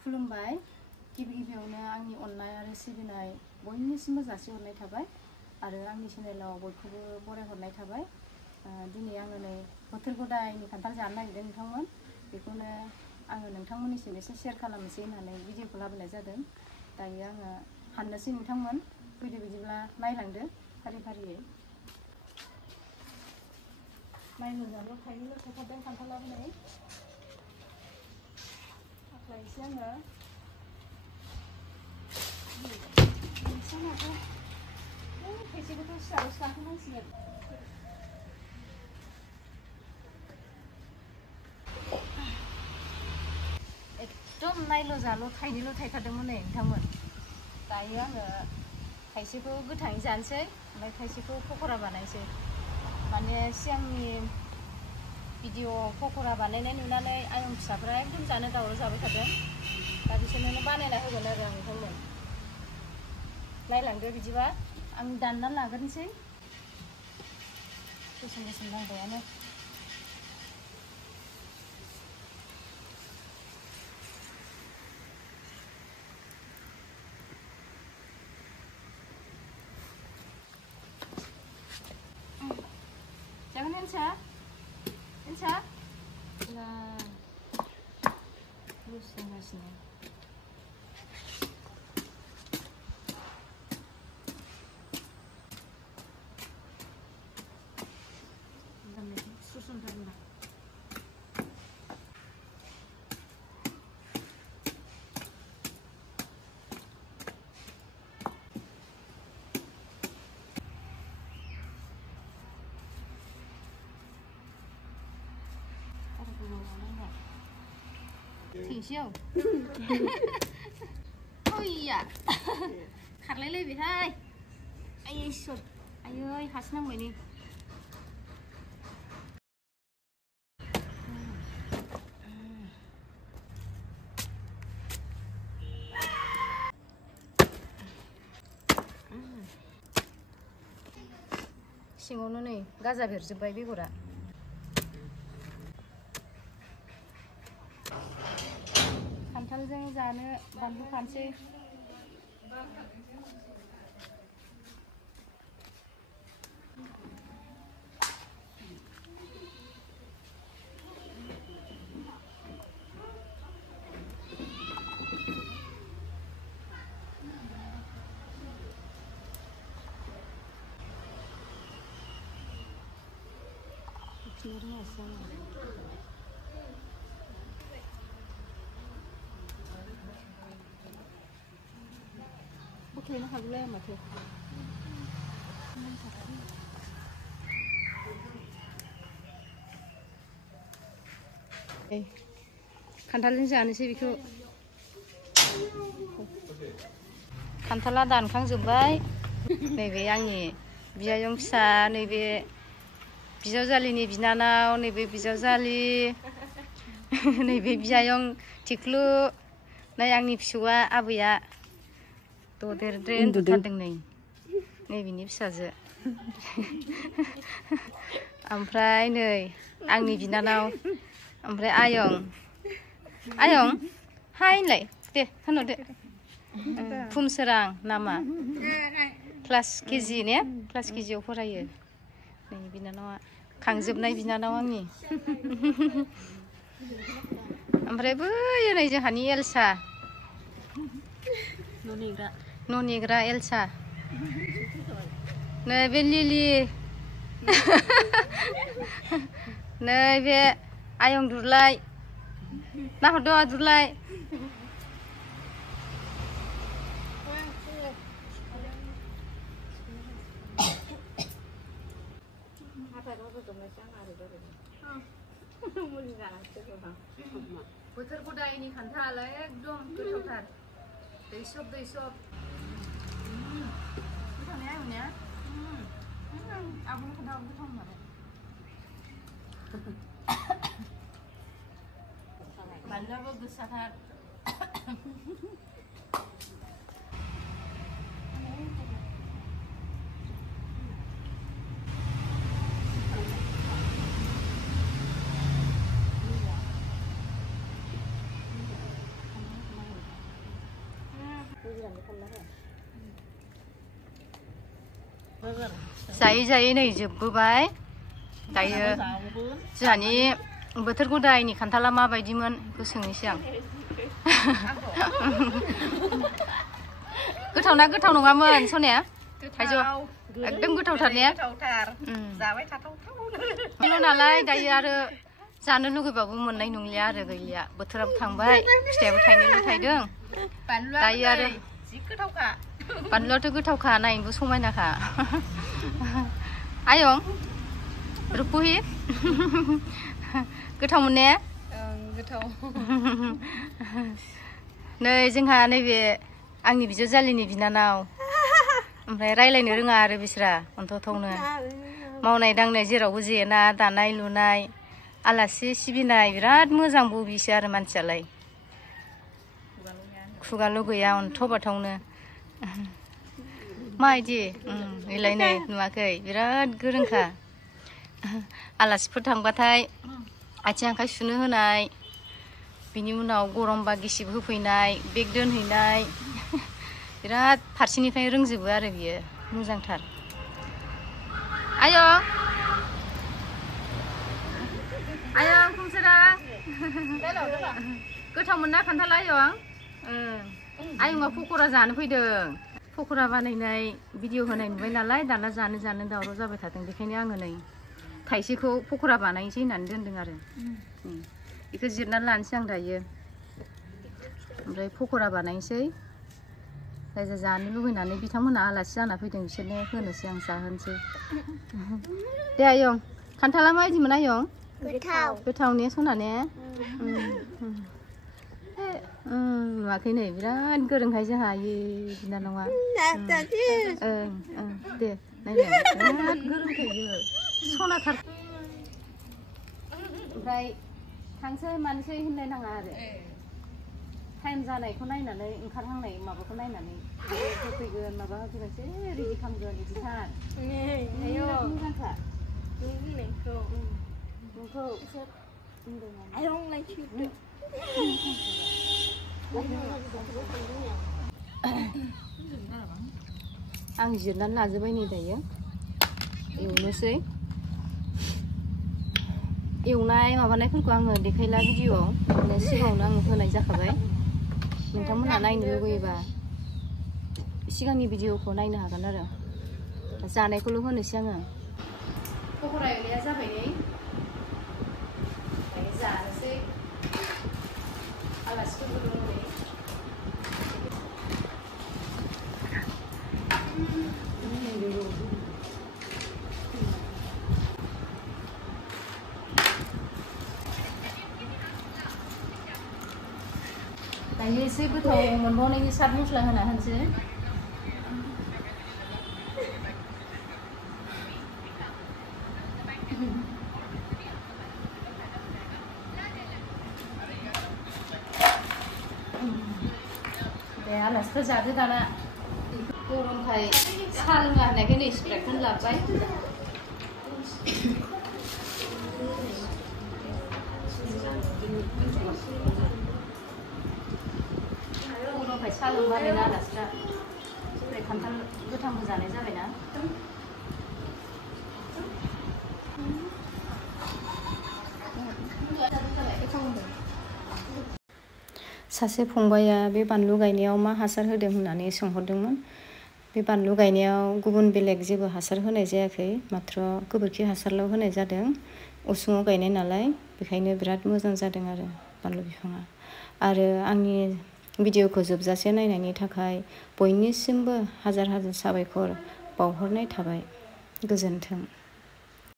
खुलुमबाय गिबि गिबियावनो आंनि अननाय आरो सिबिनाय बयनिसिमबो जासिहरनाय थाबाय आरो आंनि चेनेलाव बयखौबो बरायहरनाय थाबाय। दिनै आङो नै बोथोर गदायनि खान्थाल जानो नागिरदों नोंथांमोन, बेखौनो आङो नोंथांमोननिसिम एसे शेयार खालामनोसै होननानै भिडिअखौ लाबोनाय जादों। दायो आङो हाननोसै नोंथांमोन, फैदो बिदिब्ला नायलांदो फारि फारियै। नायनो जानो थाइनैल' थाखादों खान्थालाबो नै। एसे आङो खायसेखौथ' सिथारावसो लाखानांसिगोन। एकदम नायल' जाल' थाइनैल' थायखादोंमोन नै नोंथांमोन। दायो आङो खायसेखौ गोथाङै जानोसै, ओमफ्राय खायसेखौ पक'रा बानायसै। माने सिगांनि भिडिअ' पक'रा बानायनाय नुनानै आयं फिसाफ्रा एकदम जानो दावराव जाबाय थादों। दा बिसोरनो बानायना होगोन आरो आं नोंथांमोन। नायलांदो बिदिबा आं दानना लाग्रोनोसै। गोसोम गोसोम नांबायानो। Jangan Ensa. Ensa. Nah. Terus sampai sini. Susun rendah. Thiểu ôi dạ khát lấy bị hai ai sụt ai ơi hạt năng vậy nè. सिङावनो नै गाजा बेरजोबबाय बेगरा। खान्थालजों जानो बानलु फानसै। Oke, nó hằng lên mà thôi. खान्थालजों जानोसै बेखौ। खान्थाला दानखांजोबबाय। नैबे आंनि बियायं फिसा, नैबे बिजावजालिनि बिनानाव, नैबे बिजावजालि, नैबे बियायं थिख्लु, नै आंनि फिसौआ आबैया ददेरद्रे उन्दुथारदों नै। नै बिनि फिसाजो। ओमफ्राय नै आंनि बिनानाव, ओमफ्राय आयं। आयं हाय होनलाय दे होनहरदो। फुमसोरां नामा, क्लास केजि ने, क्लास केजियाव फरायो। नै बिनानावा खांजोबनाय बिनानाव आंनि। ओमफ्राय बैयो नै जोंहानि एलसा, न' नेग्रा एलसा। नै बे लिलि। नै बे आयं दुरलाय। नाहरद' दुरलाय। बोथोर गदायनि खान्थाल एकदम गोथावथार। दैसब दैसब। गोथाव ने आंनिया? आब'नो खोन्थाहर गोथाव होननानै। बानलुआबो गोसाथार। जायै जायै नै जोबबोबाय दायो जोंहानि बोथोर गदायनि खान्थाला माबायदिमोन बेखौ सोंनोसै आं गोथावना गोथाव नङामोन सनाया थाइजौ एकदम गोथावथार ने जाबाय थाथावथाव नालाय दायो आरो जानो लुगैबाबो मोननाय नंलिया आरो गैलिया बोथोराबो थांबाय फिथाइयाबो थाइनैल' थाइदों दायो आरो जि गोथावखा बानलुआथ' गोथावखा नायनोबो समायनाखा आयं रुपुहि गोथावमोन ने गोथाव नै जोंहा नैबे आंनि बिजावजालिनि बिनानाव ओमफ्राय रायलायनो रोङा आरो बिस्रा अन्थ'थावनो मावनाय दांनाय जेरावबो जेना दानाय लुनाय आलासि सिबिनाय बिराद मोजां बबिसो आरो मानसियालाय खुगाल' गैया अन्थ'बाथावनो माबायदि बेलाय नै नुवाखै बिराद गोरोंखा आलासिफोर थांबाथाय आथिं आखाइ सुनो होनाय बिनि उनाव गरमबा गिसिब होफैनाय बेग दोनहैनाय बिराद फारसेनिफ्राय रोंजोबो आरो बियो मोजांथार आयं आयं खुमसोरा गोथाव मोनना खान्थाला आयं आयंआ पक'रा जानो फैदों पक'रा बानायनाय भिडिअ होनाय नुबाय नालाय दाना जानो दावराव जाबाय थादों बेखायनो आङो नै थाइसेखौ पक'रा बानायनोसै होननानै दोनदों आरो बेखौ जिरनानै लानोसै आं दायो ओमफ्राय पक'रा बानायनोसै जाय जाय जानो लुबैनानै बिथांमोनहा आलासि जाना फैदों बिसोरनो होनोसै आं जाहोनोसै दे आयं खान्थाला माबायदिमोन आयं गोथाव ने सना ने नुवाखै नै बिराद गोरोंहाय जोंहा बिनानावा दे नायलाय बिराद गोरोंखाय बियो सनाथार ओमफ्राय थांसै मानोसै होनलाय नाङा आरो टाइम जानायखौ नायनानै ओंखारहांनाय माबाखौ नायनानै होफैगोन माबा होफैगोनसै रेडि खालामगोन बिदिथार मोजांखा नोंखौ आं जिरनानै लाजोबबाय नै दायो एवनोसै एवनाय माबानायफोरखौ आङो देखायला भिडिअआव सिगाङावनो आङो होनाय जाखाबाय नोंथांमोनहा नायनो लुबैयोबा सिगांनि भिडिअखौ नायनो हागोन आरो जानायखौल' होनोसै आङो पक'रा एवनाया जाबाय नै जानोसै आलासिफोरबो दङ नै दायो एसे गोथाव मोनबावनायनि साट मस्ला होना होनोसै दे आलासिफोर जादो दाना गरमखाय साहा लोङा होननायखाय नै स्प्राइटखौनो लाबोबाय गरमखाय साहा लोंबायना आलासिफ्रा ओमफ्राय खान्थाल गोथांबो जानाय जाबायना सासे फंबाया बे बानलु गायनायाव मा हासार होदों होननानै सोंहरदोंमोन बे बानलु गायनायाव गुबुन बेलेग जेबो हासार होनाय जायाखै मात्र गोबोरखि हासारल' होनाय जादों उसुङाव गायनाय नालाय बेखायनो बिराद मोजां जादों आरो बानलु बिफाङा आरो आंनि भिडिअखौ जोबजासे नायनायनि थाखाय बयनिसिमबो हाजार हाजार साबायखर बावहरनाय थाबाय गोजोन्थों।